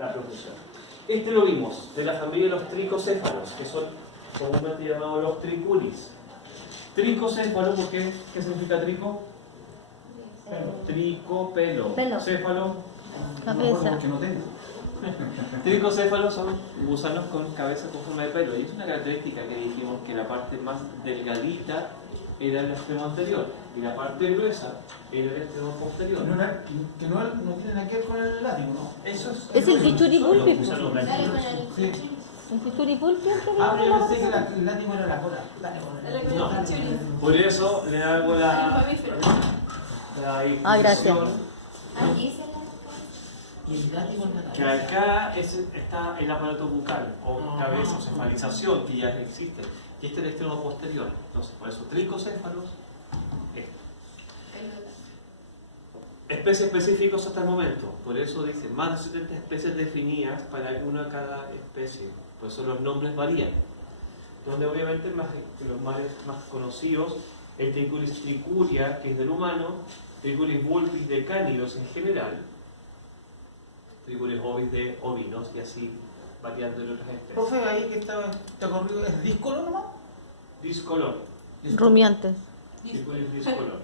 la profusión. Este lo vimos, de la familia de los tricocéfalos, que son comúnmente llamados los triculis. Tricocéfalo, ¿por qué? ¿Qué significa trico? Trico, pelo. Céfalo, Cabeza. tricocéfalos son gusanos con cabeza con forma de pelo. Y es una característica que dijimos que la parte más delgadita era el extremo anterior y la parte gruesa era el extremo posterior. Que no tiene nada que ver con el látigo, ¿no? Eso Es el Kichuripulpi. Sí. El Kichuripulpi es el Ah, pero yo pensé que el látigo era la cola. No, por eso le hago la gracias. Que acá está el aparato bucal o cabeza o cefalización que ya existe. Y este es el extremo posterior. Entonces, por eso, tricocéfalos, esto. Especies específicos hasta el momento. Por eso dice, más de 70 especies definidas para una cada especie. Por eso los nombres varían. Donde obviamente los más conocidos, el Triculis tricuria, que es del humano, Triculis vulpis de cánidos en general, Triculis ovis de ovinos, y así variando en otras especies. Profe, ahí que está corrido, ¿es díscolo nomás? Discolor. Rumiantes. Triculis discolor.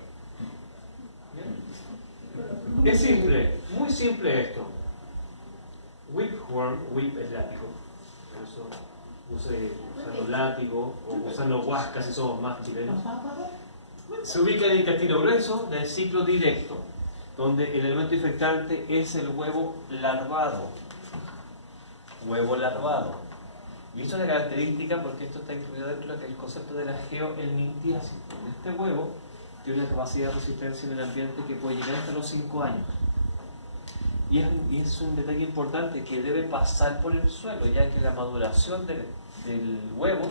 Es simple, muy simple esto. Whipworm, whip es látigo. Por eso usando látigo o usando huasca si somos más chilenos. Se ubica en el intestino grueso del ciclo directo, donde el elemento infectante es el huevo larvado. Huevo larvado. Y eso es una característica porque esto está incluido dentro del concepto de la geohelmintiasis. Este huevo tiene una capacidad de resistencia en el ambiente que puede llegar hasta los 5 años. Y es un detalle importante que debe pasar por el suelo, ya que la maduración del huevo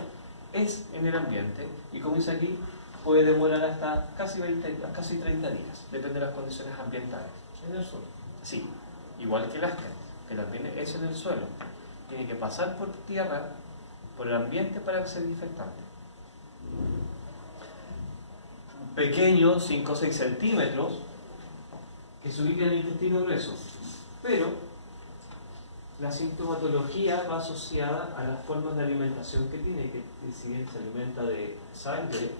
es en el ambiente y, como dice aquí, puede demorar hasta casi 30 días, depende de las condiciones ambientales. En el suelo. Sí, igual que el asca, que también es en el suelo. Tiene que pasar por tierra, por el ambiente para ser infectante. Pequeño, 5 o 6 centímetros, que se ubica en el intestino grueso. Pero la sintomatología va asociada a las formas de alimentación que tiene, que si bien se alimenta de sangre,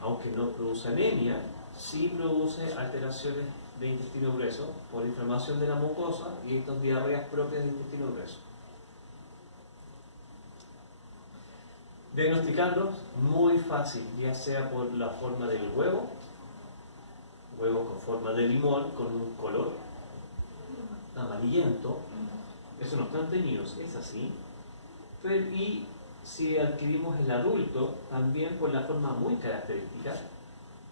aunque no produce anemia, sí produce alteraciones de intestino grueso por inflamación de la mucosa y estas diarreas propias del intestino grueso. Diagnosticarlos muy fácil, ya sea por la forma del huevo, huevos con forma de limón, con un color amarillento, eso no están teñidos, es así, y si adquirimos el adulto, también por la forma muy característica,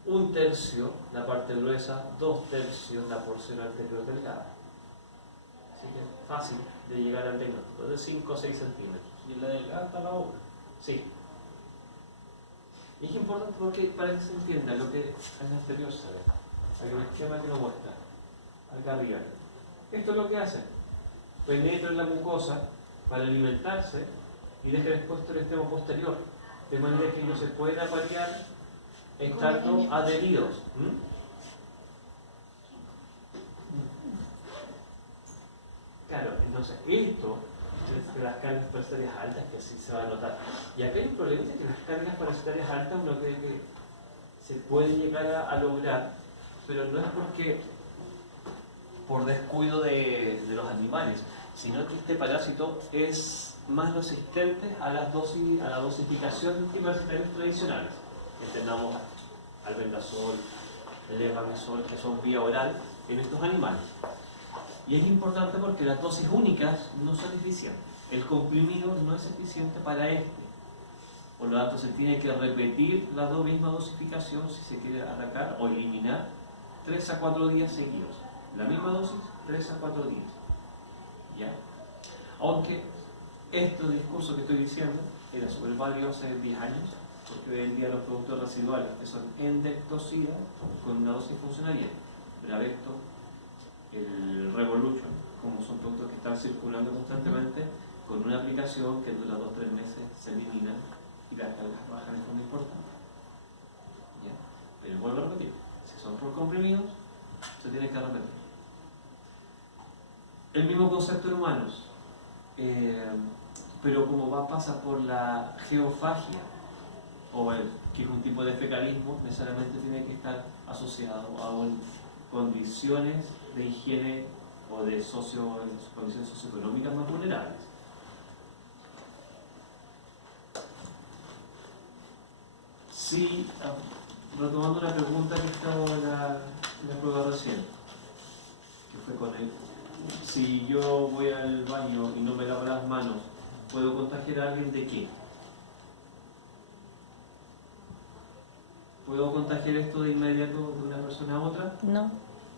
1/3 la parte gruesa, 2/3 la porción anterior delgada. Así que fácil de llegar al diagnóstico, de 5 o 6 centímetros. Y en la delgada está la obra. Sí. Y es importante porque para que se entienda lo que en el anterior se ve, aquí el esquema que nos muestra, acá arriba. Esto es lo que hacen. Penetra en la mucosa para alimentarse y deja expuesto el extremo posterior, de manera que no se pueden aparear estando adheridos. Claro, entonces esto de las cargas parasitarias altas, que así se va a notar. Y acá hay un problema, es que las cargas parasitarias altas uno cree que se puede llegar a lograr, pero no es por descuido de los animales, sino que este parásito es más resistente a la dosificación de antiparasitarios tradicionales. Entendamos albendazol, levamisol, que son vía oral en estos animales. Y es importante porque las dosis únicas no son eficientes. El comprimido no es eficiente para este. Por lo tanto, se tiene que repetir la misma dosificación si se quiere atacar o eliminar 3 a 4 días seguidos. La misma dosis, 3 a 4 días. ¿Ya? Aunque este discurso que estoy diciendo era súper válido hace 10 años, porque hoy en día los productos residuales que son endectocidas con una dosis funcionaría. Bravecto, el Revolution, como son productos que están circulando constantemente, con una aplicación que dura 2 o 3 meses se elimina y las cargas bajan de forma importante. ¿Ya? Pero vuelvo a repetir, si son por comprimidos, se tiene que repetir. el mismo concepto en humanos, pero como pasa por la geofagia, que es un tipo de fecalismo, necesariamente tiene que estar asociado a condiciones de higiene o de condiciones socioeconómicas más vulnerables. Sí, retomando una pregunta que estaba en la prueba recién, que fue con él. Si yo voy al baño y no me lavo las manos, ¿puedo contagiar a alguien de qué? ¿Puedo contagiar esto de inmediato de una persona a otra? No.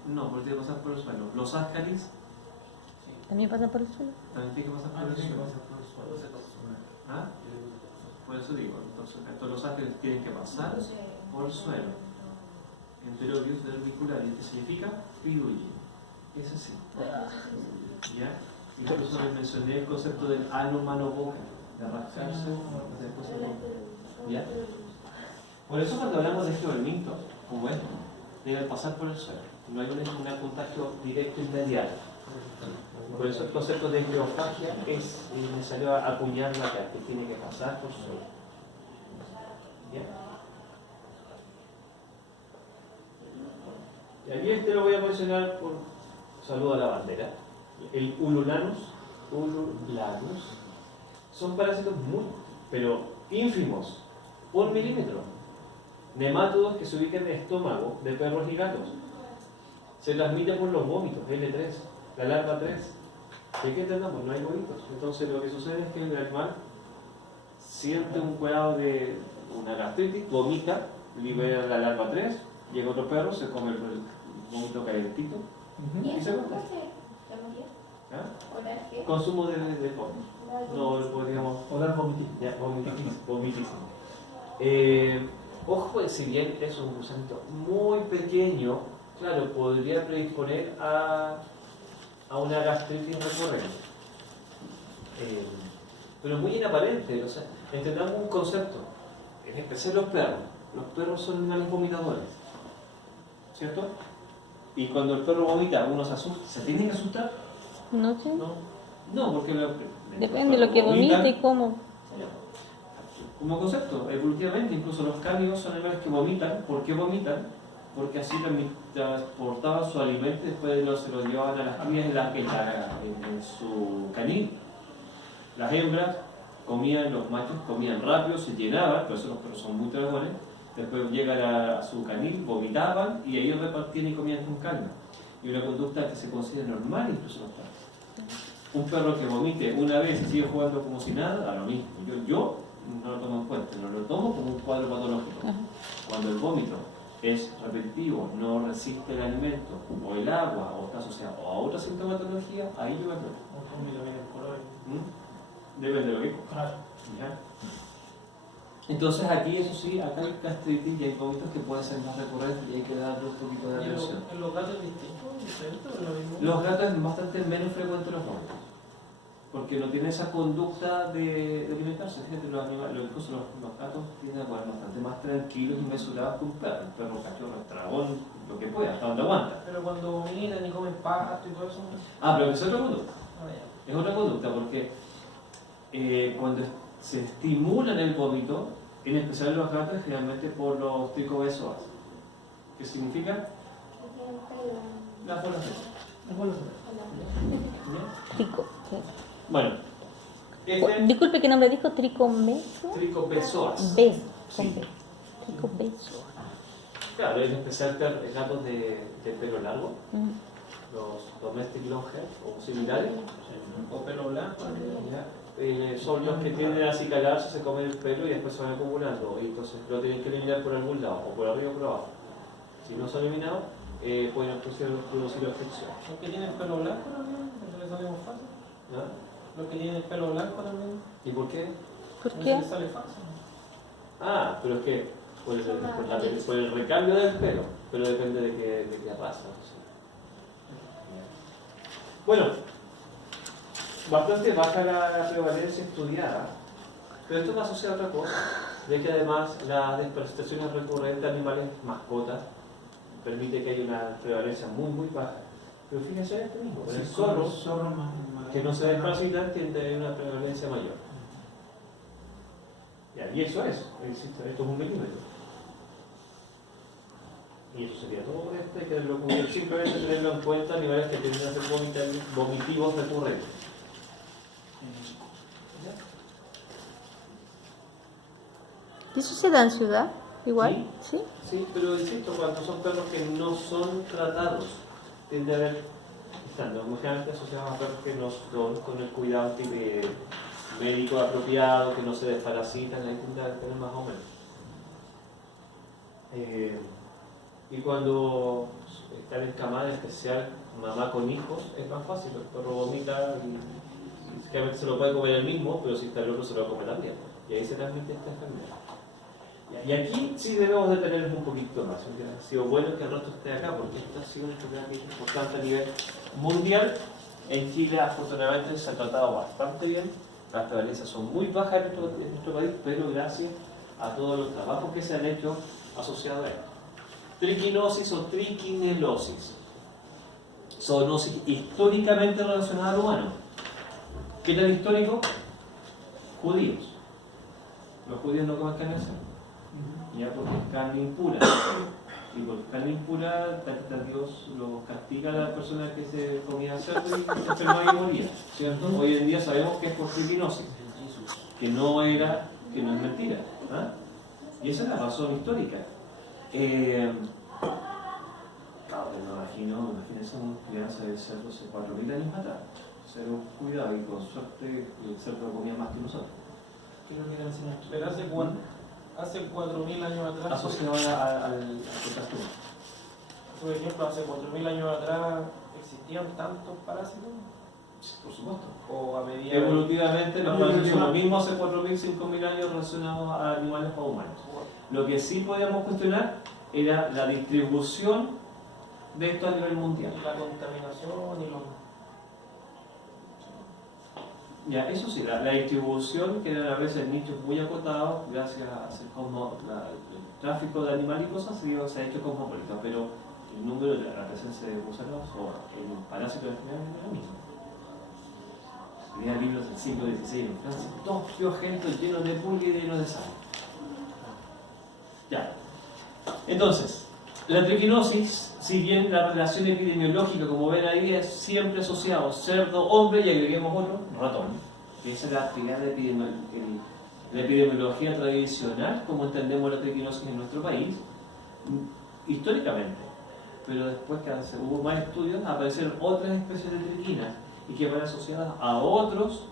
No, porque tiene que pasar por el suelo. ¿Los ascaris? ¿También pasa por el suelo? También tiene que pasar por el suelo. ¿Ah? Por eso digo, entonces los ascaris tienen que pasar por el suelo. Enterobius vermicularis, que significa pirulle. Es así. ¿Ya? Incluso les mencioné el concepto del ano, mano, boca, de rascarse, después de boca. ¿Ya? Por eso cuando hablamos de geoelminto, como esto, debe pasar por el suelo. No hay un contagio directo inmediato. Por eso el concepto de geofagia es necesario acuñarlo acá, que tiene que pasar por el suelo. ¿Ya? Y aquí lo voy a mencionar por saludo a la bandera. El ululanus, son parásitos muy, pero ínfimos, 1 milímetro. Nemátodos que se ubican en el estómago de perros y gatos. Se transmite por los vómitos, L3, la larva 3. ¿De qué entendamos? No hay vómitos. Entonces lo que sucede es que el animal siente un cuidado de una gastritis, vomita, libera la larva 3, llega otro perro, se come el vómito calentito y se muere. ¿Ah? Consumo de vómito. No podríamos. Oral vomitín. Ya, vomitísimo. Ojo, si bien es un gusanito muy pequeño, claro, podría predisponer a una gastritis recurrente. Pero muy inaparente, o sea, entendamos un concepto, en especial los perros. Los perros son animales vomitadores, ¿cierto? Y cuando el perro vomita, uno se asusta. ¿Se tiene que asustar? No sé. No, porque Depende de lo que vomite y cómo. Como concepto, evolutivamente, incluso los cánidos son animales que vomitan. ¿Por qué vomitan? Porque así transportaban su alimento y después se lo llevaban a las crías en su canil. Las hembras comían, los machos comían rápido, se llenaban, por eso los perros son muy tragones. Después llegan a su canil, vomitaban y ahí repartían y comían con calma. Y una conducta que se considera normal incluso en los perros. Un perro que vomite una vez y sigue jugando como si nada, da lo mismo. Yo no lo tomo en cuenta, no lo tomo como un cuadro patológico. Cuando el vómito es repetitivo, no resiste el alimento o el agua o está asociado a otra sintomatología, ahí yo me preocupo. Depende de lo que Claro. ¿ya? Entonces aquí, eso sí, acá hay gastritis y hay vómitos que pueden ser más recurrentes y hay que darle un poquito de atención. ¿En los gatos es distinto? ¿Diferente o lo mismo? Los gatos es bastante menos frecuente los vómitos, porque no tienen esa conducta de alimentarse. Fíjate, incluso los gatos tienden a comer bastante más tranquilos y mesurados que un perro. El perro cachorro, el dragón, lo que pueda, hasta donde aguanta. Pero cuando vomitan y comen pasto y todo eso. Pero es otra conducta. Ya. Es otra conducta porque cuando se estimulan el vómito, en especial los gatos, generalmente por los tricobezoas. ¿Qué significa? Las bolas de Trico. ¿Qué? Bueno, Disculpe, ¿qué nombre dijo? ¿Tricomeso? tricobezoas. B. Con Sí. B. Tricobeso. Claro, en especial gatos de pelo largo, Mm. los domestic longhair o similares. O pelo blanco. ¿Ya? Son los que tienden a acicalarse, se comen el pelo y después se van acumulando. Y entonces lo tienen que eliminar por algún lado, o por arriba o por abajo. Si no son eliminados, pueden producir obstrucción. Los que tienen pelo blanco también, eso les sale más fácil. ¿Ya? Los que tienen el pelo blanco también, ¿Y por qué? ¿Por eso qué? les sale fácil. Pero es que por el recambio del pelo, pero depende de qué raza. Sí. Bueno, bastante baja la prevalencia estudiada, pero esto va asociado a otra cosa, de que además las desparasitaciones recurrentes de animales mascotas permite que haya una prevalencia muy muy baja. Pero fíjense en este mismo, con Sí, el zorro, zorro que no se desparasitan, tiende a tener una prevalencia mayor. Ya, y eso es, esto es 1 milímetro. Y eso sería todo esto, hay que tenerlo cubierto, simplemente tenerlo en cuenta a niveles que tienden a ser vomitivos recurrentes. ¿Y eso se da en ciudad? Igual, ¿sí? Sí, pero insisto, cuando son perros que no son tratados, tiende a haber, estando generalmente asociados a perros que no son con el cuidado médico apropiado, que no se desparasitan, ahí tiende a tener más o menos. Y cuando están en camada, en especial mamá con hijos, es más fácil, el perro vomita y realmente se lo puede comer él mismo, pero si está el otro se lo come también. Y ahí se transmite esta enfermedad. Y aquí sí debemos detenernos un poquito más. Ha sido bueno que el resto esté acá, porque esta ha sido una enfermedad que es importante a nivel mundial. En Chile, afortunadamente, se ha tratado bastante bien. Las prevalencias son muy bajas en nuestro país, pero gracias a todos los trabajos que se han hecho asociados a esto. Triquinosis o triquinelosis. Zoonosis históricamente relacionada al humano. ¿Qué tal histórico? Judíos. Los judíos no comen carne de cerdo. Ya, porque es carne impura. Y por carne impura, Dios los castiga a las personas que se comían cerdo y se enfermaban y morían, ¿cierto? Hoy en día sabemos que es por triquinosis, que no es mentira. ¿Ah? Y esa es la razón histórica. Claro, imagínense una crianza de cerdo hace 4.000 años atrás. Cero cuidado y con suerte el cerdo comía más que nosotros. ¿Qué nos quieren enseñar? Pero ¿hace cuánto? Hace 4.000 años atrás. Asociado al contacto. Por ejemplo, hace 4.000 años atrás existían tantos parásitos. Por supuesto. O a medida. Evolutivamente los parásitos son lo mismo hace 4.000, 5.000 años relacionados a animales o humanos. Lo que sí podíamos cuestionar era la distribución de esto a nivel mundial. Y la contaminación y los. Ya, eso sí, la distribución, que eran a veces nichos muy acotados, gracias a el tráfico de animales y cosas, se ha hecho cosmopolita, pero el número de la presencia de gusanos o el parásito en general es lo mismo. Había libros del siglo XVI en Francia, todos geogénicos llenos de pulga y llenos de sangre. Ya. Entonces, la triquinosis, si bien la relación epidemiológica, como ven ahí, es siempre asociado cerdo, hombre y agreguemos otro, ratón, que esa es la actividad de la epidemiología tradicional, como entendemos la triquinosis en nuestro país, históricamente. Pero después que hubo más estudios, aparecieron otras especies de triquinas y que van asociadas a otros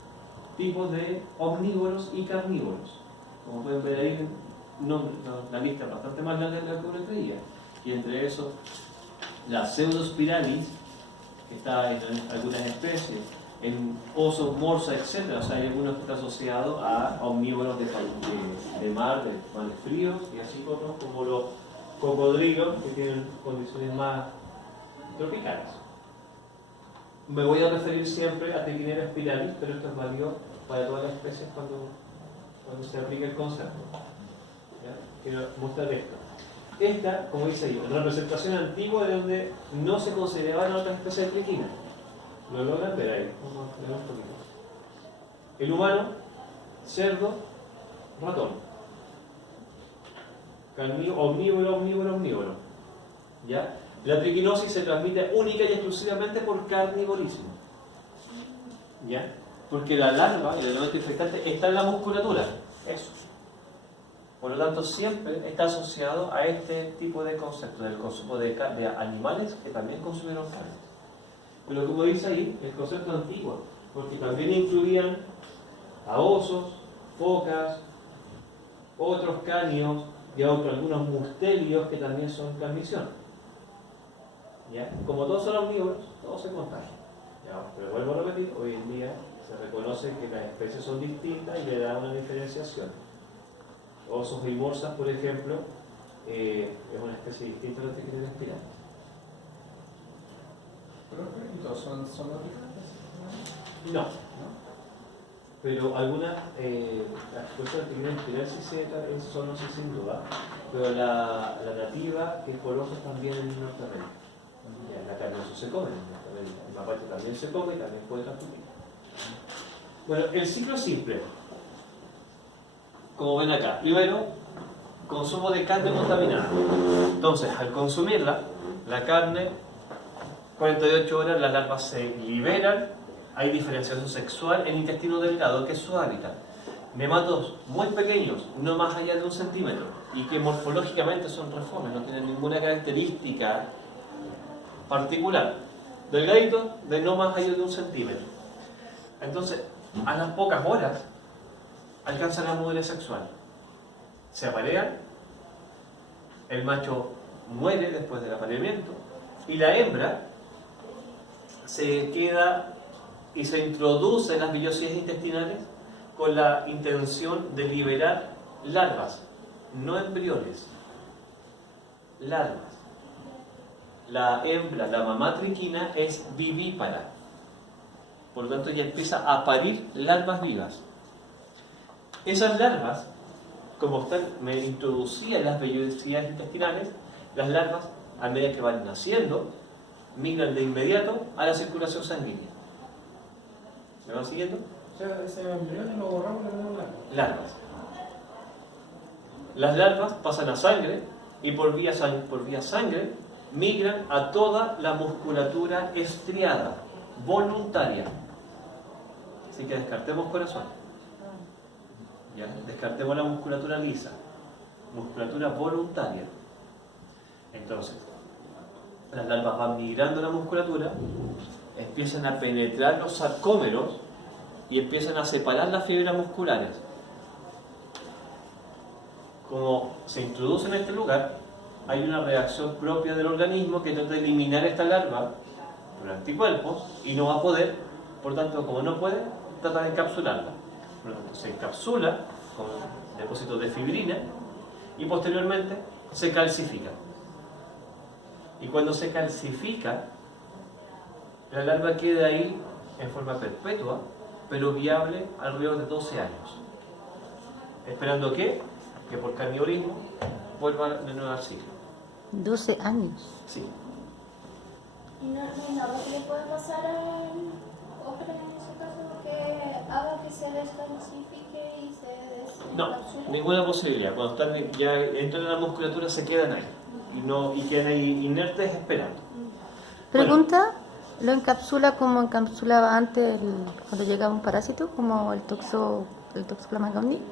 tipos de omnívoros y carnívoros. Como pueden ver ahí, la lista es bastante más larga de la que uno creía. Y entre esos, la Pseudospiralis, que está en algunas especies, en osos, morsas, etc. O sea, hay algunos que están asociados a omnívoros de mar, de mares fríos, y así otros como los cocodrilos, que tienen condiciones más tropicales. Me voy a referir siempre a Trichinella spiralis, pero esto es válido para todas las especies cuando se aplica el concepto. ¿Ya? Quiero mostrar esto. Esta, como dice ahí, representación antigua de donde no se consideraban otras especies de triquina. ¿Lo logran ver ahí? Vamos a ver un poquito. El humano, cerdo, ratón. Omnívoro, omnívoro, omnívoro. ¿Ya? La triquinosis se transmite única y exclusivamente por carnivorismo. ¿Ya? Porque la larva, el elemento infectante, está en la musculatura. Eso. Por lo tanto, siempre está asociado a este tipo de concepto, del consumo de animales que también consumieron carne. Pero como dice ahí, el concepto antiguo, porque también incluían a osos, focas, otros cánidos y a algunos mustelios que también son transmisión. ¿Ya? Como todos son omnívoros, todos se contagian. ¿Ya? Pero vuelvo a repetir, hoy en día se reconoce que las especies son distintas y le da una diferenciación. Osos y morsas, por ejemplo, es una especie distinta a la Trichinella spiralis. ¿Pero son originales? No. Pero algunas, las cosas de Trichinella spiralis sí son, no sé, sin duda, pero la nativa, que es por osos también en Norteamérica. Ya, la carne no se come en Norteamérica. mapache también se come y también puede transmitir. Bueno, el ciclo es simple. Como ven acá, primero, consumo de carne contaminada. Entonces, al consumirla, la carne, 48 horas, las larvas se liberan, hay diferenciación sexual en el intestino delgado, que es su hábitat. Nematodos muy pequeños, no más allá de 1 centímetro, y que morfológicamente son reformes, no tienen ninguna característica particular. Delgaditos, de no más allá de 1 centímetro. Entonces, a las pocas horas, alcanzan la madurez sexual. Se aparean, el macho muere después del apareamiento, y la hembra se queda y se introduce en las vellosidades intestinales con la intención de liberar larvas, no embriones, larvas. La hembra, la mamá triquina, es vivípara, por lo tanto ella empieza a parir larvas vivas. Esas larvas, como están introducidas en las vellosidades intestinales, las larvas, a medida que van naciendo, migran de inmediato a la circulación sanguínea. ¿Me van siguiendo? O sea, ese embrión lo borramos y le ponemos Larvas. Las larvas pasan a sangre y por vía sangre migran a toda la musculatura estriada, voluntaria. Así que descartemos corazón. ¿Ya? Descartemos la musculatura lisa, musculatura voluntaria. Entonces, las larvas van migrando a la musculatura, empiezan a penetrar los sarcómeros y empiezan a separar las fibras musculares. Como se introduce en este lugar, hay una reacción propia del organismo que trata de eliminar esta larva por anticuerpos y no va a poder, por tanto, como no puede, trata de encapsularla. Por lo tanto, se encapsula con depósitos de fibrina y posteriormente se calcifica. Y cuando se calcifica, la larva queda ahí en forma perpetua, pero viable alrededor de 12 años. Esperando que por carnivorismo vuelva de nuevo al ciclo. 12 años. Sí. ¿Y no hay nada que le pueda pasar al hombre en ese caso que haga que se descalcifique y se No, desencapsule? ninguna posibilidad. Cuando están, ya entran en la musculatura se quedan ahí. Y quedan ahí inertes esperando. Pregunta, ¿lo encapsula como encapsulaba antes cuando llegaba un parásito, como el Toxoplasma gondii?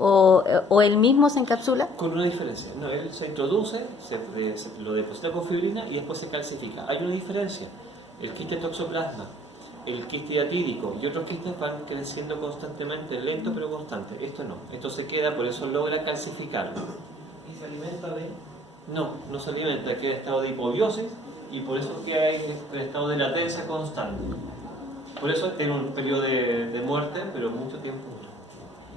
¿O él mismo se encapsula? Con una diferencia. No, él se introduce, lo deposita con fibrina y después se calcifica. Hay una diferencia. El quiste toxoplasma, el quiste hiatídico y otros quistes van creciendo constantemente, lento pero constante. Esto no. Esto se queda, por eso logra calcificarlo. ¿Y se alimenta de? No, no se alimenta, queda en estado de hipobiosis y por eso que hay un estado de latencia constante. Por eso tiene un periodo de muerte, pero mucho tiempo.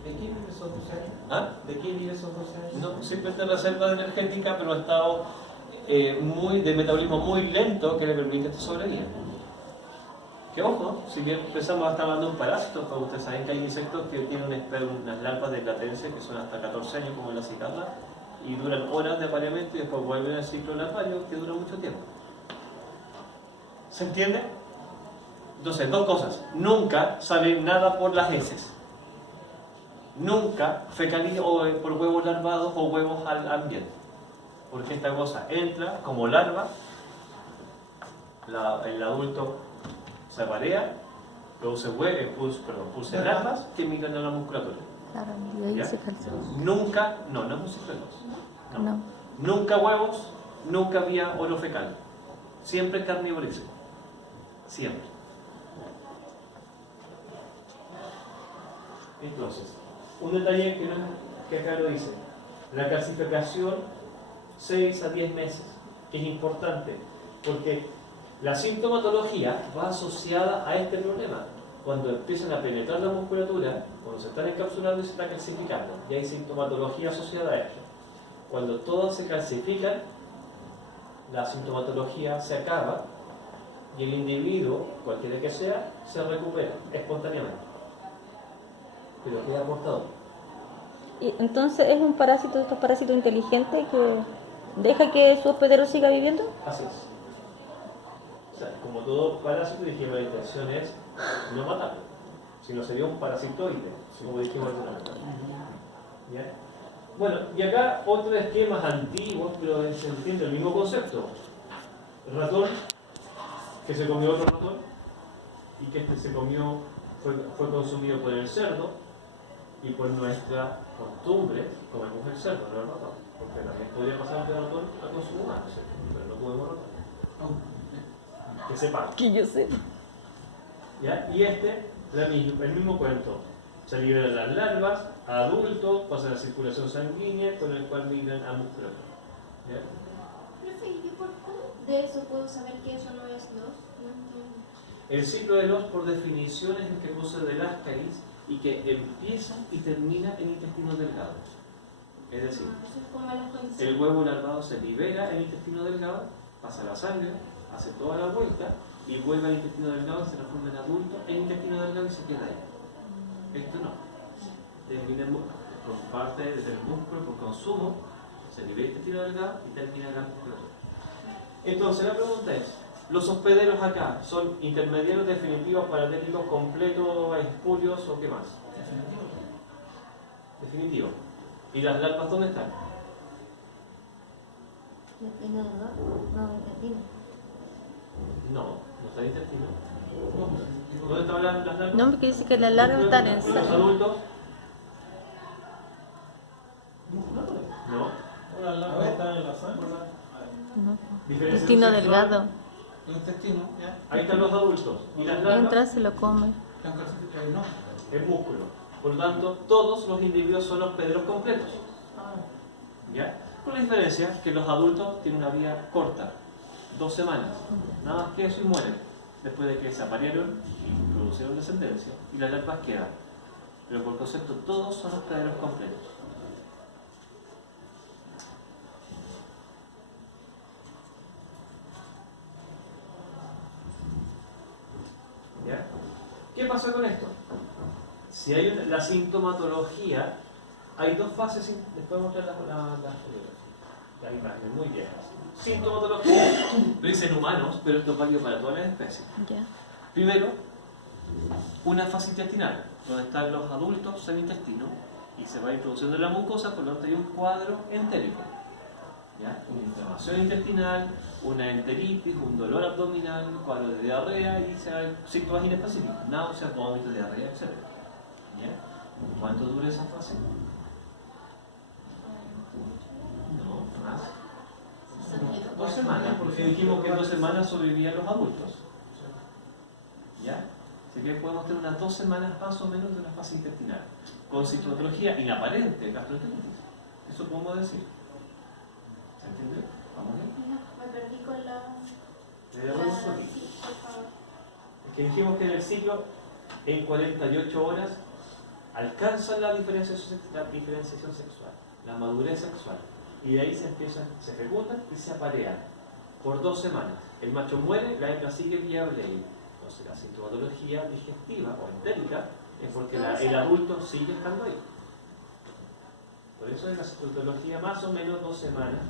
¿De qué vive esos 12 años? ¿Ah? ¿De qué vive esos 12 años? No, simplemente reserva energética, pero en estado de metabolismo muy lento que le permite esta sobrevivir. Que ojo, si bien empezamos a estar hablando de un parásito, pues ustedes saben que hay insectos que tienen unas larvas de latencia que son hasta 14 años, como la cicada, y duran horas de apareamiento y después vuelven al ciclo larvario que dura mucho tiempo. ¿Se entiende? Entonces, dos cosas. Nunca sale nada por las heces. Nunca fecaliza por huevos larvados o huevos al ambiente. Porque esta cosa entra como larva, el adulto se aparea, produce larvas que migran a la musculatura. Claro, y ahí ¿Ya? se calcula. Nunca, no es un ciclo de dos. No. Nunca huevos, nunca vía oro fecal. Siempre carnivorismo. Siempre. Entonces, un detalle que acá lo dice, la calcificación 6 a 10 meses, que es importante, porque la sintomatología va asociada a este problema. Cuando empiezan a penetrar la musculatura, cuando se están encapsulando y se está calcificando, y hay sintomatología asociada a esto. Cuando todas se calcifican, la sintomatología se acaba y el individuo, cualquiera que sea, se recupera espontáneamente. Pero queda portador. Y entonces es un parásito de estos parásitos inteligentes que deja que su hospedero siga viviendo. Así es. sea, como todo parásito, dijimos, la intención es no matarlo, sino sería un parasitoide, como dijimos anteriormente. ¿Ya? Bueno, y acá otros esquemas antiguos, pero se entiende el mismo concepto. El ratón, que se comió otro ratón, y que este se comió, fue consumido por el cerdo, y por nuestra costumbre comemos el cerdo, no el ratón, porque también podría pasar de ratón al consumo humano, ¿cierto? Pero no comemos ratón. Que sepan. Que yo sé. ¿Ya? Y el mismo cuento. Se liberan las larvas a adultos, pasa a la circulación sanguínea, con el cual migran a musculatura. ¿Ya? Profe, ¿y yo cómo de eso puedo saber que eso no es dos? No entiendo. El ciclo de Los, por definición, es el que procede del ascaris y que empieza y termina en intestino delgado. Es decir, Eso es como las condiciones. el huevo larvado se libera en el intestino delgado, pasa a la sangre, hace toda la vuelta y vuelve al intestino delgado, se transforma en adulto en intestino delgado y se queda ahí. Esto no. Termina por parte del músculo, por consumo, se libera el intestino delgado y termina en la musculatura. Entonces la pregunta es, ¿los hospederos acá son intermediarios definitivos, paratéticos, completos, espurios o qué más? Definitivo. ¿Y las larvas dónde están? ¿Intestino delgado? No, intestino. No, no está en intestino. ¿Dónde estaban las larvas? No, porque dice que las larvas están en ¿Los sangre. adultos? No. Las larvas están en la sangre. No. Diferenciación Intestino sexual. delgado. El intestino, ¿ya? Ahí están los adultos. ¿Y las larvas? Entra, se lo come. Están calcificados, no. El músculo. Por lo tanto, todos los individuos son hospederos completos. ¿Ya? Con la diferencia que los adultos tienen una vida corta, 2 semanas. Nada más que eso y mueren. Después de que se aparearon y produjeron descendencia, y las larvas quedan. Pero por concepto, todos son hospederos completos. ¿Ya? ¿Qué pasa con esto? Si hay la sintomatología, hay 2 fases. Después mostrar las imágenes muy viejas. Sintomatología, lo dicen humanos, pero esto es válido para todas las especies. Ya. Primero, una fase intestinal, donde están los adultos en intestino y se va introduciendo en la mucosa, por lo tanto hay un cuadro entérico. ¿Ya? Una inflamación intestinal, una enteritis, un dolor abdominal, un cuadro de diarrea y síntomas inespecíficos, náuseas, vómitos, diarrea, etc. ¿Ya? ¿Cuánto dura esa fase? No, más. 2 semanas, porque dijimos que en 2 semanas sobrevivían los adultos. ¿Ya? Así que podemos tener unas 2 semanas más o menos de una fase intestinal, con sintomatología inaparente, gastroenteritis. Eso podemos decir. ¿Se entiende? ¿Vamos bien? Me perdí con la... ¿Le damos un poquito? Sí, por favor. Es que dijimos que en el ciclo, en 48 horas, alcanzan la diferenciación sexual, la madurez sexual. Y de ahí se fecundan y se aparean por 2 semanas. El macho muere, la hembra sigue viable y entonces la sintomatología digestiva o entérica es porque el adulto sigue estando ahí. Por eso es la sintomatología más o menos 2 semanas.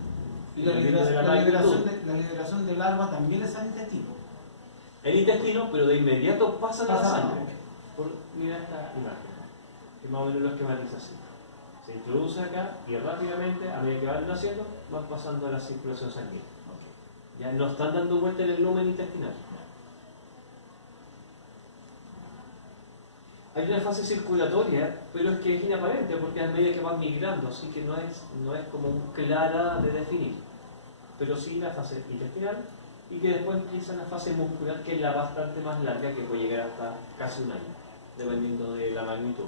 Y la liberación de larvas también es al intestino. El intestino, pero de inmediato pasa a la sangre. Mira esta imagen, que más o menos lo esquematiza así. Se introduce acá y rápidamente, a medida que van naciendo, van pasando a la circulación sanguínea. Ya no están dando vuelta en el lumen intestinal. Hay una fase circulatoria, pero es que es inaparente porque a medida que van migrando, así que no es como clara de definir. Pero sí la fase intestinal y que después empieza la fase muscular, que es la bastante más larga, que puede llegar hasta casi 1 año, dependiendo de la magnitud.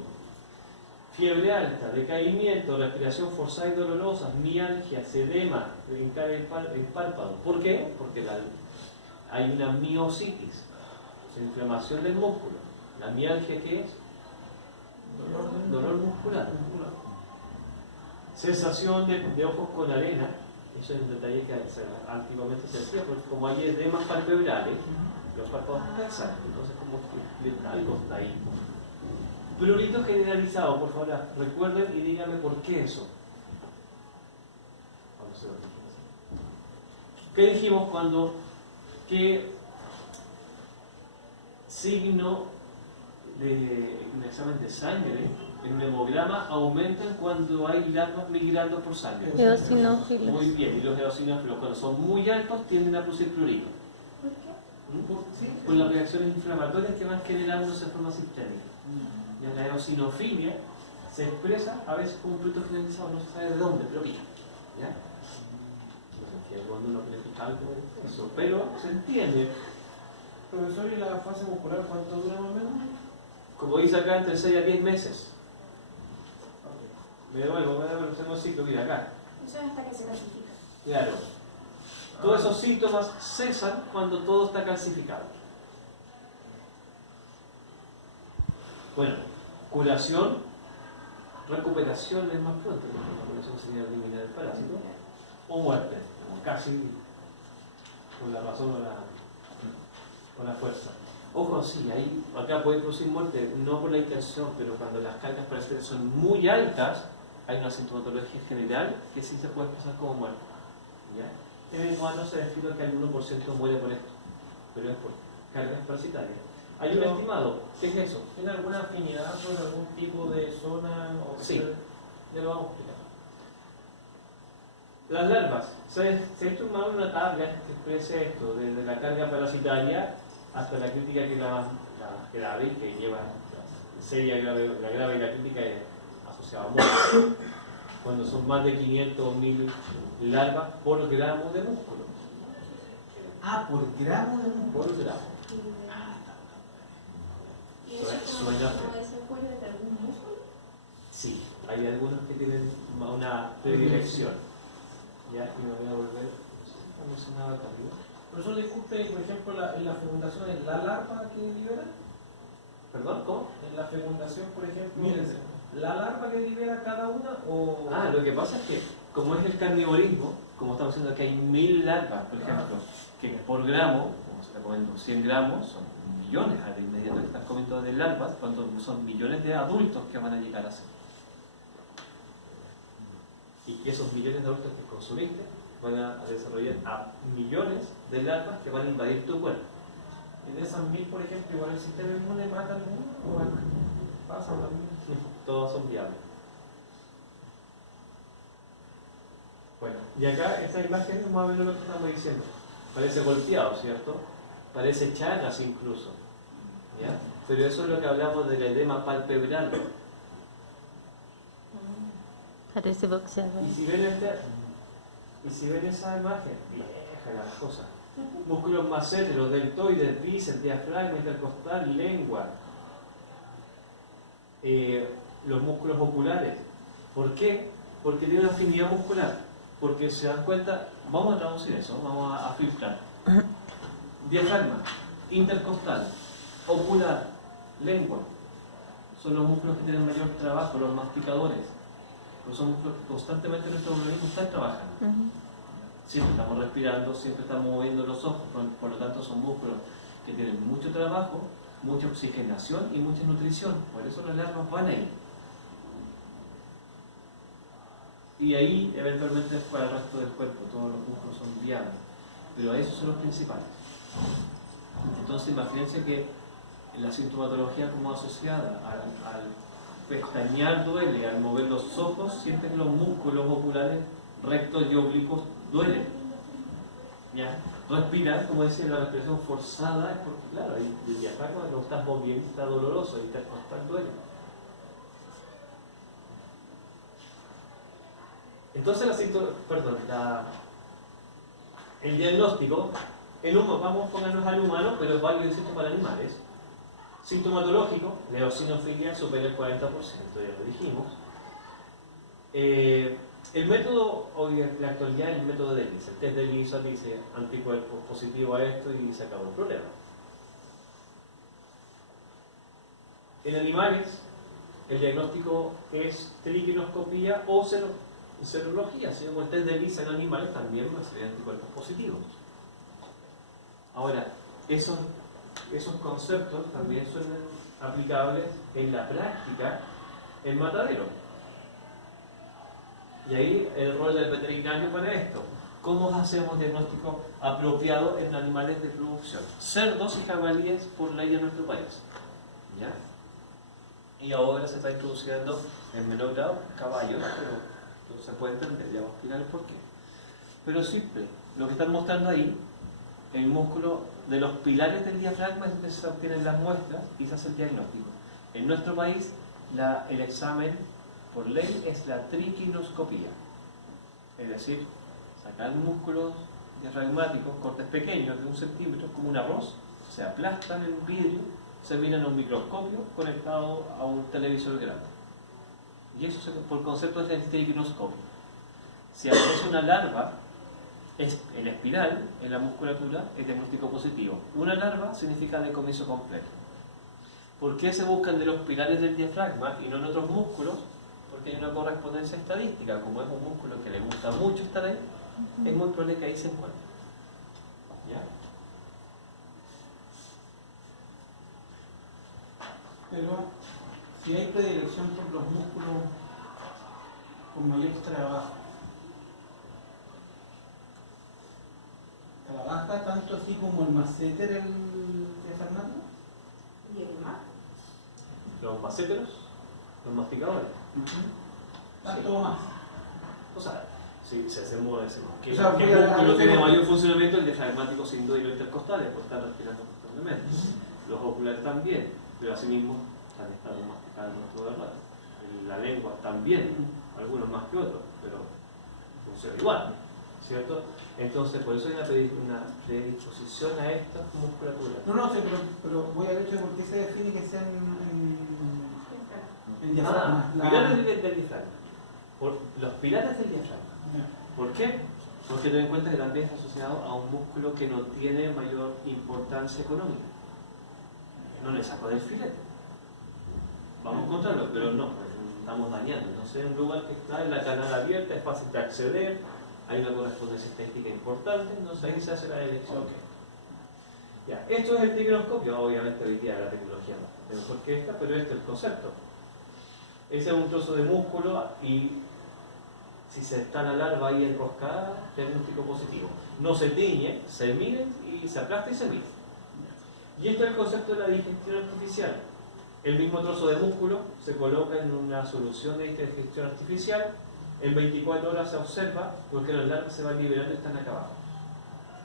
Fiebre alta, decaimiento, respiración forzada y dolorosa, mialgia, edema, de hincar el párpado. ¿Por qué? Porque hay una miositis, inflamación del músculo. ¿La mialgia qué es? Dolor muscular. Sensación de ojos con arena. Eso es un detalle que antiguamente se decía, porque como hay edemas palpebrales, los párpados pesan, entonces como que algo está ahí. Prurito generalizado, por favor, recuerden y díganme por qué eso. ¿Qué dijimos cuando? Que signo de un examen de sangre, en un hemograma, aumentan cuando hay larvas migrando por sangre. Eosinófilos. Muy bien, y los eosinófilos cuando son muy altos tienden a producir prurito. ¿Por qué? Por las reacciones inflamatorias que van generándose de forma sistémica. Y la eosinofilia se expresa a veces como un prurito finalizado, no se sabe de dónde, pero pica. ¿Ya? No se entiende cuando uno planifica algo de eso, pero se entiende. Profesor, ¿y la fase muscular cuánto dura más o menos? Como dice acá, entre 6 a 10 meses. Me devuelvo, hacemos ciclo, mira acá. Eso es hasta que se clasifica. Claro. Todos esos síntomas cesan cuando todo está calcificado. Bueno, curación, recuperación es más pronto. La curación sería eliminar el parásito. O muerte, casi por la razón o la fuerza. Ojo, sí, ahí, acá puede producir muerte, no por la intención, pero cuando las cargas parasitarias son muy altas, hay una sintomatología general que sí se puede expresar como muerte. ¿Ya? En el humano se ha descrito que el 1% muere por esto, pero es por cargas parasitarias. Hay un estimado, ¿qué es eso? ¿Tiene alguna afinidad con algún tipo de zona? O Sí. Ya lo vamos a explicar. Las larvas, se ha hecho una tabla que expresa esto, desde la carga parasitaria hasta la crítica que es la más grave, que lleva seria, la grave y la crítica es asociada a muerte, cuando son más de 500 o 1000 larvas por gramo de músculo. Ah, por gramo de músculo. Por gramo. ¿Y eso Suena feo. no es el cuello de algún músculo? Sí, hay algunos que tienen una predilección. Ya, y me voy a volver. No mencionaba también. Profesor, disculpe, por ejemplo, en la fecundación, ¿es la larva que libera? ¿Perdón? ¿Cómo? En la fecundación, por ejemplo, Mírense. ¿la larva que libera cada una o...? Ah, lo que pasa es que, como es el carnivorismo, como estamos diciendo que hay 1000 larvas, por ejemplo, que por gramo, como se está comiendo 100 gramos, son millones al inmediato que estás comiendo de larvas, cuando son millones de adultos que van a llegar a ser. Y que esos millones de adultos que consumiste van a desarrollar a millones de larvas que van a invadir tu cuerpo. Y de esas 1000, por ejemplo, igual el sistema inmune mata alguna o bueno, pasa también. Todos son viables. Bueno, y acá esta imagen es más o menos lo que estamos diciendo. Parece golpeado, ¿cierto? Parece chagas incluso. ¿Ya? Pero eso es lo que hablamos del edema palpebral. Parece boxeador. Y si ven esa imagen, vieja las cosas. Músculos masséteros, deltoides, bíceps, diafragma, intercostal, lengua. Los músculos oculares. ¿Por qué? Porque tiene una afinidad muscular. Porque se dan cuenta, vamos a traducir eso, vamos a filtrar. Diafragma, intercostal, ocular, lengua. Son los músculos que tienen mayor trabajo, los masticadores. Pues son músculos que constantemente nuestro organismo está trabajando. Siempre estamos respirando, siempre estamos moviendo los ojos, por lo tanto son músculos que tienen mucho trabajo, mucha oxigenación y mucha nutrición. Por eso las larvas van ahí. Y ahí eventualmente después al resto del cuerpo, todos los músculos son viables. Pero esos son los principales. Entonces imagínense que la sintomatología como asociada al pestañear duele, al mover los ojos, siempre que los músculos oculares rectos y oblicuos duelen. ¿Ya? Respirar, como dice, la respiración forzada es porque, claro, el diafragma lo estás moviendo, está doloroso, y intercostal duele. Entonces el diagnóstico, vamos a ponernos al humano, pero es válido decirlo para animales. Sintomatológico, la eosinofilia supera el 40%, ya lo dijimos. El método, hoy en la actualidad, el método de ELISA. El test de ELISA dice anticuerpos positivo a esto y se acabó el problema. En animales, el diagnóstico es triquinoscopía o serología. Si el test de ELISA en animales también va a ser anticuerpos positivos. Ahora, esos conceptos también son aplicables en la práctica en matadero. Y ahí el rol del veterinario para esto, ¿Cómo hacemos diagnóstico apropiado en animales de producción? Cerdos y jabalíes por ley en nuestro país. ¿Ya? Y ahora se está introduciendo en menor grado caballos, pero se puede entender, ya voy a explicar el porqué. Pero simple, lo que están mostrando ahí, el músculo de los pilares del diafragma es donde se obtienen las muestras y se hace el diagnóstico. En nuestro país, el examen por ley es la triquinoscopía. Es decir, sacar músculos diafragmáticos, cortes pequeños de 1 centímetro, como un arroz, se aplastan en vidrio, se miran a un microscopio conectado a un televisor grande. Y eso por concepto es el triquinoscopio. Si aparece una larva en espiral, en la musculatura, es diagnóstico positivo. Una larva significa decomiso completo. ¿Por qué se buscan de los pilares del diafragma y no en otros músculos? Porque hay una correspondencia estadística. Como es un músculo que le gusta mucho estar ahí, es muy probable que ahí se encuentre. ¿Ya? Pero si hay predilección por los músculos con mayor trabajo, ¿trabaja tanto así como el masseter el diafragmático? ¿Y el más? Los masseteros, los masticadores. ¿Tanto o más? O sea, si hacemos que O sea, el músculo tiene mayor funcionamiento, el diafragmático sin duda y los intercostales, por estar respirando constantemente. Los oculares también, pero asimismo han estado masticando todo el rato. La lengua también, algunos más que otros, pero funciona igual, ¿cierto? Entonces, por eso hay una predisposición a esta musculatura. No sé, pero voy al hecho de por qué se define que sean en diafragma. Pilares del diafragma. Por los pilares del diafragma. ¿Por qué? Porque ten en cuenta que también está asociado a un músculo que no tiene mayor importancia económica. No le saco del filete. Vamos a encontrarlo, pero no, pues, estamos dañando. Entonces, un lugar que está en la canal abierta, es fácil de acceder, hay una correspondencia estadística importante, entonces ahí se hace la elección. Okay. Ya, esto es el triquinoscopio, obviamente hoy día la tecnología es mejor que esta, pero este es el concepto. Ese es un trozo de músculo y si se está la larva ahí enroscada, diagnóstico positivo. No se tiñe, se mide y se aplasta y se mide. Y este es el concepto de la digestión artificial. El mismo trozo de músculo se coloca en una solución de digestión artificial, en 24 horas se observa porque las larvas se van liberando y están acabadas.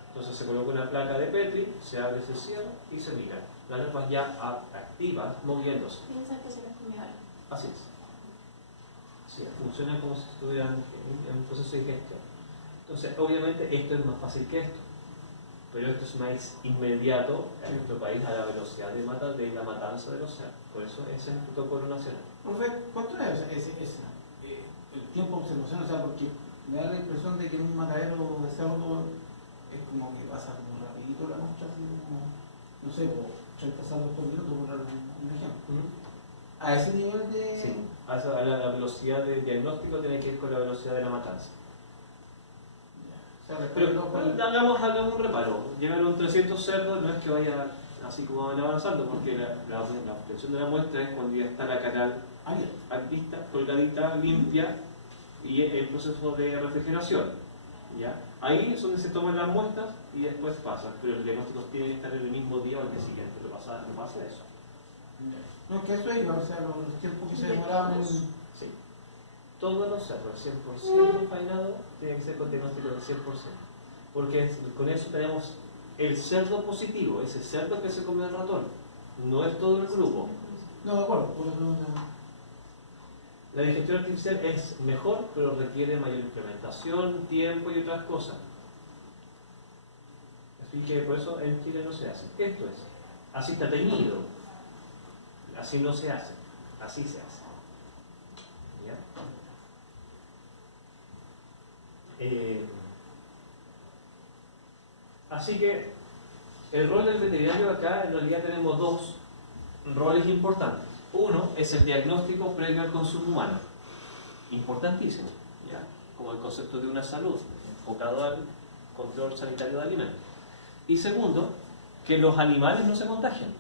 Entonces se coloca una placa de Petri, se abre, se cierra y se mira. Las larvas ya activas, moviéndose. Piensa que se les comió algo. Así es. Así es. Funcionan como si estuvieran en un proceso de digestión. Entonces, obviamente, esto es más fácil que esto. Pero esto es más inmediato en nuestro país a la velocidad de la matanza de los cerdos. Por eso es el protocolo nacional. Profe, ¿cuánto es el tiempo de observación? O sea, porque me da la impresión de que en un matadero de cerdo es como que pasa como rapidito la noche, así como, no sé, por 30 cerdos por minuto, por dar un ejemplo. A ese nivel de... Sí, a la velocidad de diagnóstico tiene que ir con la velocidad de la matanza. O sea, Pero hagamos un reparo. Llegaron 300 cerdos, no es que vaya así como van avanzando, porque la obtención de la muestra es cuando ya está la canal lista, colgadita, limpia, y el proceso de refrigeración. ¿Ya? Ahí es donde se toman las muestras y después pasan, pero el diagnóstico tiene que estar en el mismo día o el día siguiente. No pasa eso. No, es que eso iba, o sea, los tiempos que se demoraban en... Sí. Todos los cerdos, 100% faenado, tienen que ser con diagnóstico del 100%. Porque con eso tenemos el cerdo positivo, ese cerdo que se comió el ratón. No es todo el grupo. No, de acuerdo, por eso no... La digestión artificial es mejor, pero requiere mayor implementación, tiempo y otras cosas. Así que por eso en Chile no se hace. Esto es. Así está teñido. Así no se hace. Así se hace. ¿Ya? Así que el rol del veterinario acá en realidad tenemos dos roles importantes. Uno es el diagnóstico previo al consumo humano, importantísimo, ¿ya? Como el concepto de una salud, enfocado al control sanitario de alimentos. Y segundo, que los animales no se contagien.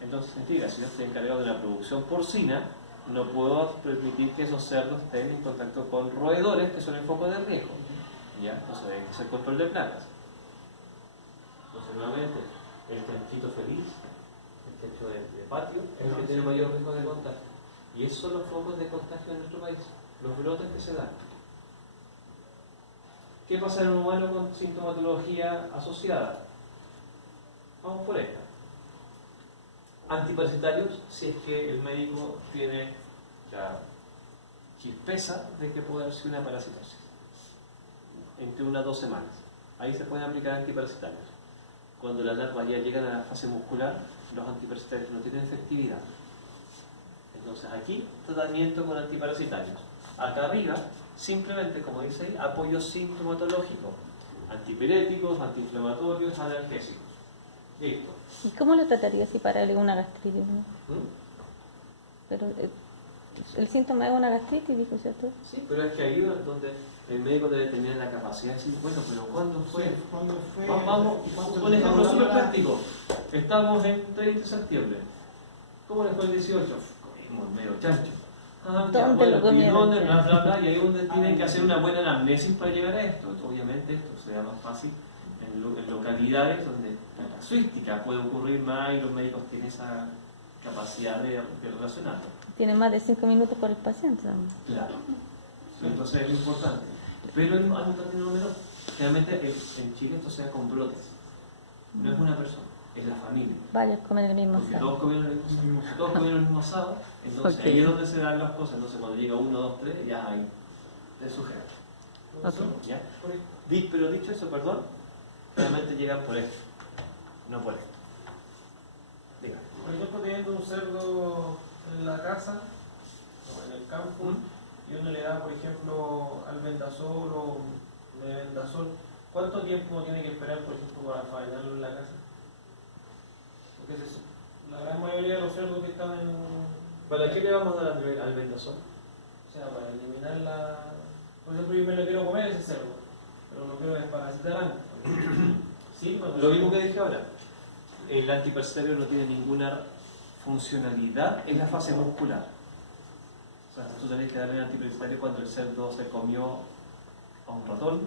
Entonces, mentira, si yo estoy encargado de la producción porcina, no puedo permitir que esos cerdos estén en contacto con roedores que son el foco de riesgo. ¿ya? Entonces hay que hacer control de plagas. Entonces nuevamente, el chanchito feliz, el chancho de patio, es el que tiene mayor riesgo de contagio. Y esos son los focos de contagio en nuestro país, los brotes que se dan. ¿Qué pasa en un humano con sintomatología asociada? Vamos por esta. Antiparasitarios, si es que el médico tiene la chispeza de que puede haber sido una parasitosis entre 1 a 2 semanas. Ahí se pueden aplicar antiparasitarios. Cuando las larvas ya llegan a la fase muscular, los antiparasitarios no tienen efectividad. Entonces aquí, tratamiento con antiparasitarios. Acá arriba, simplemente, como dice ahí, apoyo sintomatológico. Antipiréticos, antiinflamatorios, analgésicos. Listo. ¿Y cómo lo trataría si para él es una gastritis? ¿No? Pero el síntoma es una gastritis, dijo, ¿cierto? Sí, pero es que ahí es donde el médico debe tener la capacidad de decir, bueno, pero ¿cuándo fue? Sí, ¿cuándo fue? Vamos, ¿Cuánto un ejemplo duró súper la- práctico. Estamos en 30 de septiembre. ¿Cómo le fue el 18? Comimos medio chancho. ¿Dónde lo comieron? ¿Dónde? Bla, bla, bla, y ahí es donde tienen que hacer una buena anamnesis para llegar a esto. Obviamente esto será más fácil en localidades donde la casuística puede ocurrir más y los médicos tienen esa capacidad de relacionarlo. Tiene más de 5 minutos por el paciente también. Claro. Entonces es importante. Pero hay un término menor. Generalmente en Chile esto se da con brotes. No es una persona, es la familia. Varios comen el mismo Porque asado. todos comieron el mismo asado, entonces Ok. ahí es donde se dan las cosas. Entonces cuando llega 1, 2, 3, ya hay de sujeto. Ok. ¿Ya? Pero dicho eso, perdón, realmente llegan por esto, no por esto. Diga. Por ejemplo, teniendo un cerdo en la casa o en el campo y uno le da, por ejemplo, albendazol o mebendazol, ¿cuánto tiempo tiene que esperar, por ejemplo, para faenarlo en la casa? Porque la gran mayoría de los cerdos que están en... ¿Para qué le vamos a dar albendazol? O sea, para eliminar la... Por ejemplo, yo me lo quiero comer ese cerdo, pero no quiero desparasitar antes. Sí, Lo mismo que dije ahora, el antiparasitario no tiene ninguna funcionalidad en la fase muscular. O sea, tú tenés que darle el antiparasitario cuando el cerdo se comió a un ratón,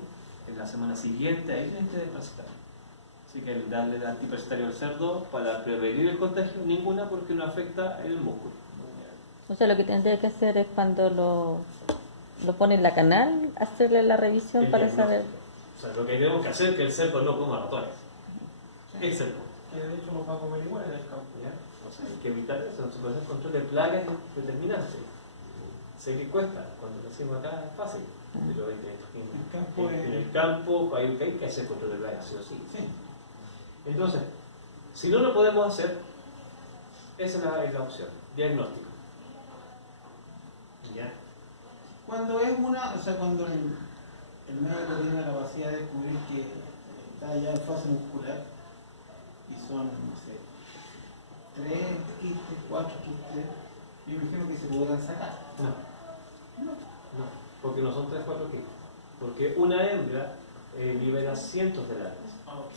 en la semana siguiente, ahí tienes que desparasitar. Así que el darle el antiparasitario al cerdo para prevenir el contagio, ninguna, porque no afecta el músculo. O sea, lo que tendría que hacer es cuando lo pone en la canal, hacerle la revisión El para diagnóstico. saber. O sea, lo que tenemos que hacer es que el cerdo no coma ratones. El cerdo. Que de hecho los va a comer igual en el campo. ¿Ya? O sea, hay que evitar eso, no se puede hacer control de plagas determinantes. Sé que cuesta, cuando lo hacemos acá es fácil. Pero hay que, en el campo hay que hacer control de plagas, sí o sí. Sí. Entonces, si no lo podemos hacer, esa es la opción, diagnóstico. ¿Ya? Cuando es una, o sea, cuando el médico tiene la capacidad de descubrir que está ya en fase muscular y son, no sé, 3 quistes, 4 quistes, yo imagino que se podrán sacar. No, porque no son 3, 4 kilos. Porque una hembra libera cientos de larvas.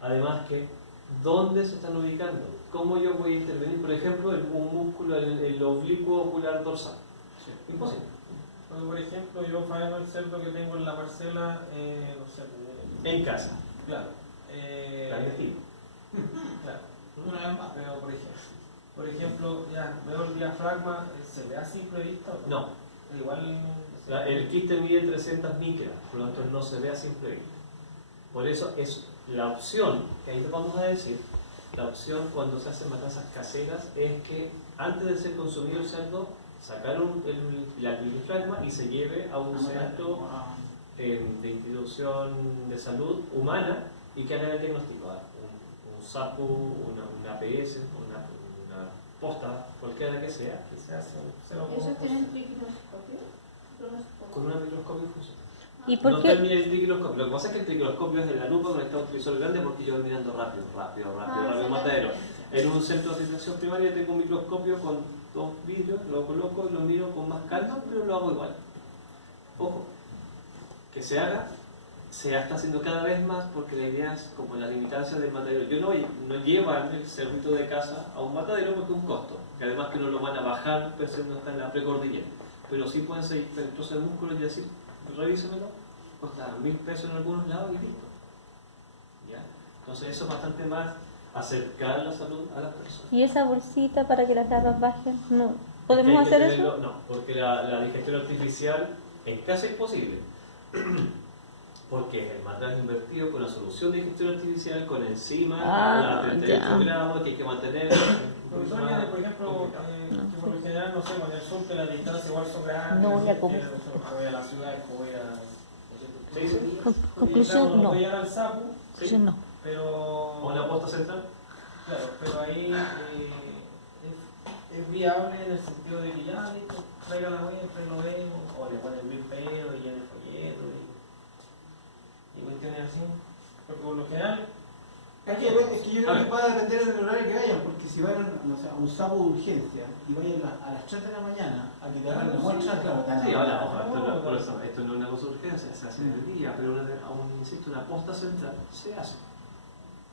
Además que, ¿dónde se están ubicando? ¿Cómo yo voy a intervenir, por ejemplo, en un músculo, el oblicuo ocular dorsal? Imposible. Cuando, por ejemplo, yo faeno el cerdo que tengo en la parcela, no sé, En casa, claro. clandestino. Claro. Una vez más. Pero, por ejemplo, ya veo el diafragma, ¿se ve a simple vista? No, Igual. el quiste mide 300 micras, por lo tanto no se ve a simple vista. Por eso es la opción, que ahí te vamos a decir, la opción cuando se hacen matanzas caseras es que antes de ser consumido el cerdo, sacar la diafragma y se lleve a un centro de institución de salud humana y que hagan el diagnóstico. Un SAPU, una APS, una posta, cualquiera que sea, Que se hace ¿Eso tienen triquinoscopio? con un microscopio funciona. ¿Y por No qué? termina el triquiloscopio. Lo que pasa es que el triquiloscopio es de la lupa donde está un televisor grande porque yo voy mirando rápido, matadero. En un centro de asistencia primaria tengo un microscopio con 2 vidrios, lo coloco y lo miro con más calma, pero lo hago igual. Ojo, que se haga, se está haciendo cada vez más porque la idea es como la limitancia del matadero. Yo no llevan el cerdito de casa a un matadero porque es un costo, que además que no lo van a bajar, pero no está en la precordillera. Pero sí pueden seguir trozos de músculo y decir, revísemelo, costa 1000 pesos en algunos lados y listo. ¿Ya? Entonces eso es bastante más acercar la salud a las personas. ¿Y esa bolsita para que las larvas bajen? No. Es que ¿Podemos hay que hacer tenerlo- eso? No, porque la digestión artificial es casi imposible. Porque es el material invertido con la solución de digestión artificial, con enzimas a 38 ya. grados que hay que mantener. Profesor, por ejemplo, que por lo general, no sé, con el sur que las distancias igual son grandes. No voy a que comer. voy a la ciudad, que voy a... ¿Sí, sí? Conclusión, no. Voy a llegar al sapo, Conclusión, no. pero... ¿O una posta central? Claro, pero ahí es viable en el sentido de que ya, listo, traiga la web, lo vemos, o le ponen 1000 pesos y llena el folleto y cuestiones así. Porque por lo general, Es que yo creo que va a depender del horario que vayan, porque si vayan no sé, a un sapo de urgencia y vayan a las 3 de la mañana a que te hagan la muestra, claro, te Sí, ahora, ojo, no, por eso, esto no es una cosa de urgencia, se hace en el día, pero insisto, una posta central se hace.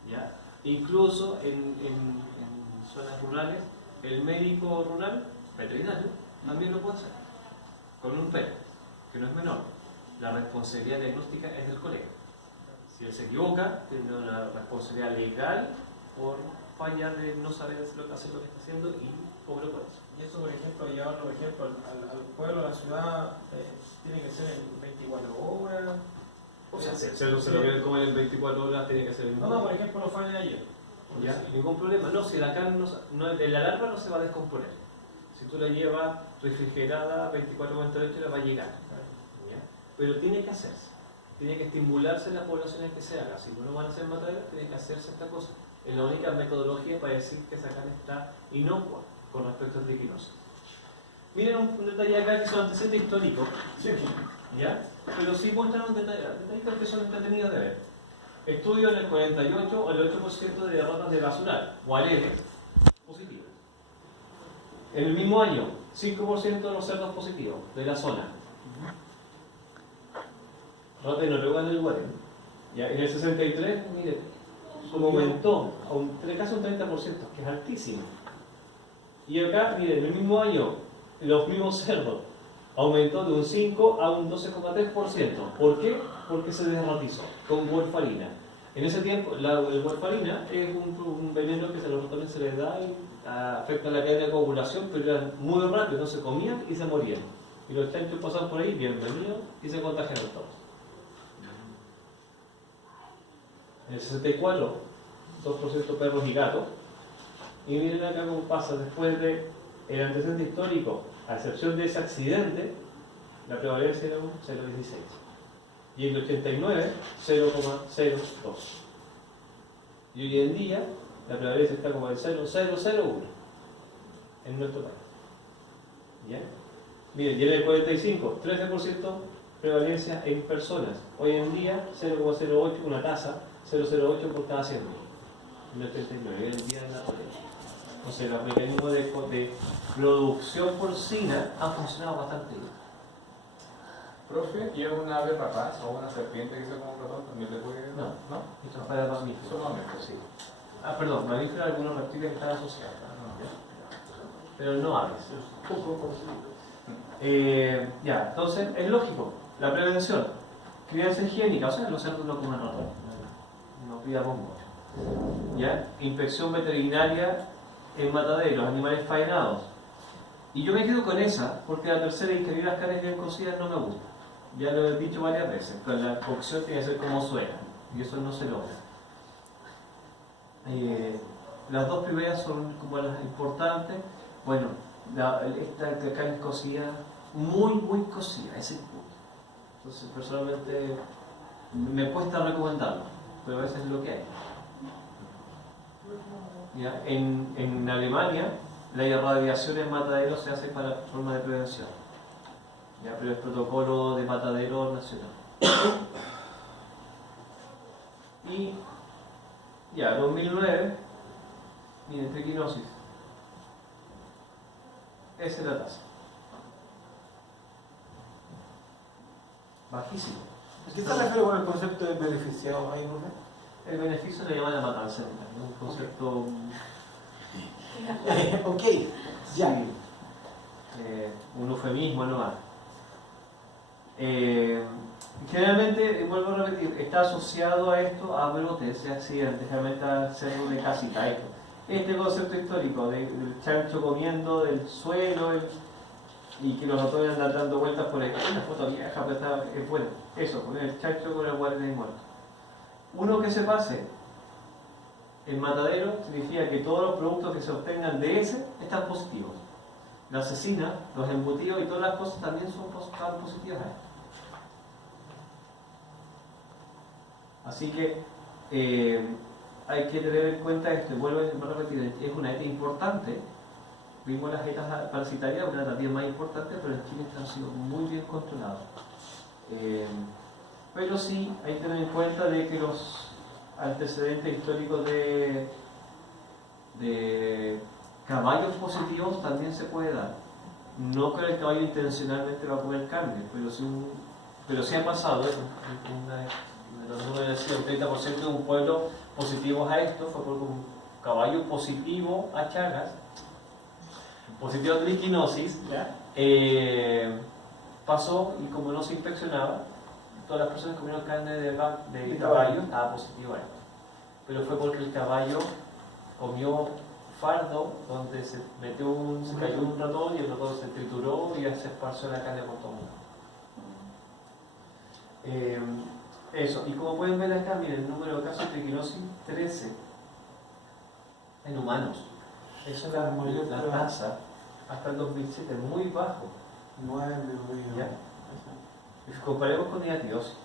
¿Ya? Incluso en zonas rurales, el médico rural, veterinario, también lo puede hacer, con un perro, que no es menor. La responsabilidad diagnóstica es del colega. Si él se equivoca, tiene una responsabilidad legal por falla de no saber lo que hacer, lo que está haciendo y cobre por eso. y eso, por ejemplo, llevarlo por ejemplo, al pueblo, a la ciudad, tiene que ser en 24 horas. O sea, si se lo quieren comer en 24 horas, tiene que ser el mismo. No, por ejemplo, lo fue de ayer. Ya, ningún problema. No, si la carne la larva no se va a descomponer. Si tú la llevas refrigerada 24-48 horas va a llegar. ¿Ya? Pero tiene que hacerse. Tiene que estimularse en las poblaciones que se haga. Si no lo van a hacer mataderos, tiene que hacerse esta cosa. Es la única metodología para decir que esa carne está inocua con respecto al triquinosis. Miren un detalle acá que son antecedentes históricos. ¿Ya? Pero sí muestran un detallitos que son entretenidos de ver. Estudio en el 48 o el 8% de derrotas de basural, o aleles, positivas. En el mismo año, 5% de los cerdos positivos de la zona. Rota de Noruega en el Guarén. Ya, en el 63, mire, como aumentó a casi un 30%, que es altísimo. Y acá, mire, en el mismo año, los mismos cerdos aumentó de un 5 a un 12,3%. ¿Por qué? Porque se desratizó con warfarina. En ese tiempo, la warfarina es un veneno que a los ratones se les da y afecta la cadena de coagulación, pero era muy rápido, no se comían y se morían. Y los chanchos pasan por ahí, bienvenidos, y se contagiaron todos. En el 64, 2% perros y gatos. Y miren acá cómo pasa después del antecedente histórico, a excepción de ese accidente, la prevalencia era un 0,16. Y en el 89, 0,02. Y hoy en día, la prevalencia está como en 0,001 en nuestro país. ¿Ya? Miren, y en el 45, 13% prevalencia en personas. Hoy en día, 0,08, una tasa, 0,08 por cada 100.000. En el 39, hoy en día en la potencia. O sea, los mecanismos de producción porcina han funcionado bastante bien. Profe, ¿y una ave rapaz o una serpiente que se come un ratón también le puede...? No. ¿No? Esto es para mamíferos. Son mamíferos. Sí. Perdón, mamíferos, algunos reptiles están asociados. Pero no aves. Ya, entonces es lógico. La prevención, crianza higiénica, o sea, los cerdos no comen ratón. No pidamos mucho. ¿Ya? Inspección veterinaria en mataderos, animales faenados. Y yo me quedo con esa, porque la tercera, ingerir las carnes bien cocidas, no me gusta. Ya lo he dicho varias veces, pero la cocción tiene que ser como suena, y eso no se logra. Las dos primeras son como las importantes. Bueno, esta de carne cocida, muy cocida, ese es el punto. Entonces, personalmente, me cuesta recomendarlo, pero a veces es lo que hay. ¿Ya? En Alemania, la irradiación en mataderos se hace para forma de prevención. ¿Ya? Pero es protocolo de matadero nacional. Y ya, 2009, miren, triquinosis. Esa es la tasa. Bajísimo. ¿A qué se refiere con el concepto de beneficiado ahí, profe? El beneficio le llaman la matanza, ¿no? Un concepto. Ok, ya. Un eufemismo nomás. Generalmente, vuelvo a repetir, está asociado a esto a brotes de accidentes, generalmente a cerdo de casita. Este concepto histórico del chancho comiendo del suelo y que los ratones andan dando vueltas por ahí. Una foto vieja, pero es buena. Eso, poner el chancho con el guardia muerto. Uno que se pase, el matadero significa que todos los productos que se obtengan de ese están positivos. La asesina, los embutidos y todas las cosas también están positivas a esto. Así que hay que tener en cuenta esto, y vuelvo a repetir, es una ETA importante. Vimos las ETAs parasitarias, una también más importante, pero en Chile están siendo muy bien controlados. Pero sí hay que tener en cuenta de que los antecedentes históricos de caballos positivos también se puede dar. No que el caballo intencionalmente va a comer carne, pero sí ha pasado eso. Nosotros decíamos el 30% de un pueblo positivos a esto fue por un caballo positivo a Chagas, positivo a triquinosis, pasó y como no se inspeccionaba, todas las personas que comieron carne de caballo estaba positivo a esto. Pero fue porque el caballo comió fardo donde se cayó un ratón y el ratón se trituró y se esparció la carne por todo el mundo. Eso, y como pueden ver acá, miren, el número de casos de triquinosis 13 en humanos. Eso es la tasa hasta el 2007, muy bajo. 9 ¿Ya? Y comparemos con diatiosis,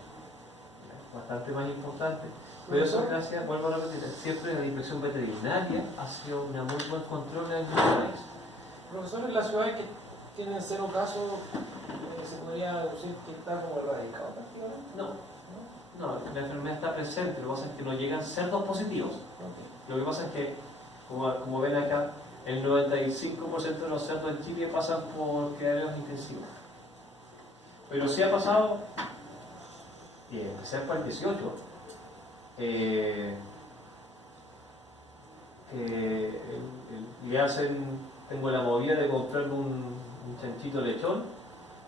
bastante más importante. Pero eso es gracias, vuelvo a repetir, siempre la inspección veterinaria ha sido un muy buen control en nuestro país. Profesor, en las ciudades que tienen 0 casos, ¿se podría decir que está como erradicado prácticamente? No, la enfermedad está presente, lo que pasa es que no llegan cerdos positivos. Lo que pasa es que, como ven acá, el 95% de los cerdos en Chile pasan por criaderos intensivos. Pero sí ha pasado, y empecé para el 18, tengo la movida de comprarme un chanchito lechón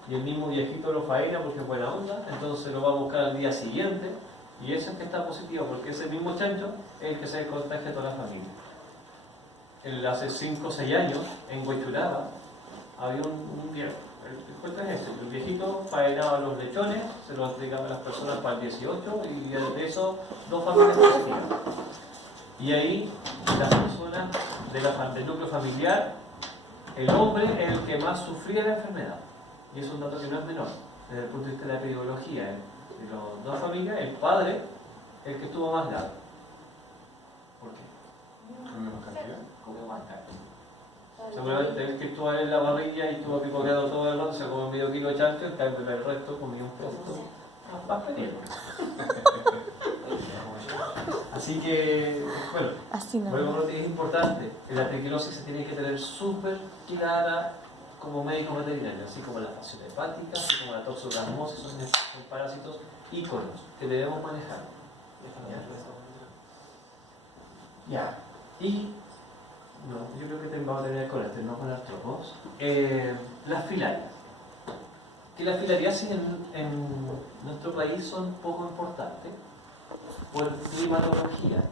y el mismo viejito lo faena porque es buena onda, entonces lo va a buscar al día siguiente y ese es que está positivo porque ese mismo chancho es el que se contagia a toda la familia. Hace 5 o 6 años en Huechuraba había un viejo, el viejito faenaba los lechones, se los entregaba a las personas para el 18 y de eso 2 familias positivas. Y ahí las personas del núcleo familiar, el hombre es el que más sufría la enfermedad. Y es un dato que no es menor, desde el punto de vista de la epidemiología. De las 2 familias, el padre es el que estuvo más grave. ¿Por qué? ¿Con menos cantidad? Comió más carne. Seguramente el que estuvo en la barrilla y estuvo picoteado todo el rato, se comió medio kilo de chancho, el resto comió un poco más pequeño. Así que, bueno, Así no. bueno, es importante que la triquinosis se tiene que tener súper clara como médico veterinario, así como la fasciole hepática, así como la toxoplasmosis, son parásitos íconos que debemos manejar. Ya. Y no, yo creo que vamos a terminar con esto, no con artrópodos. Las filarias. Que las filariasis en nuestro país son poco importantes por climatología.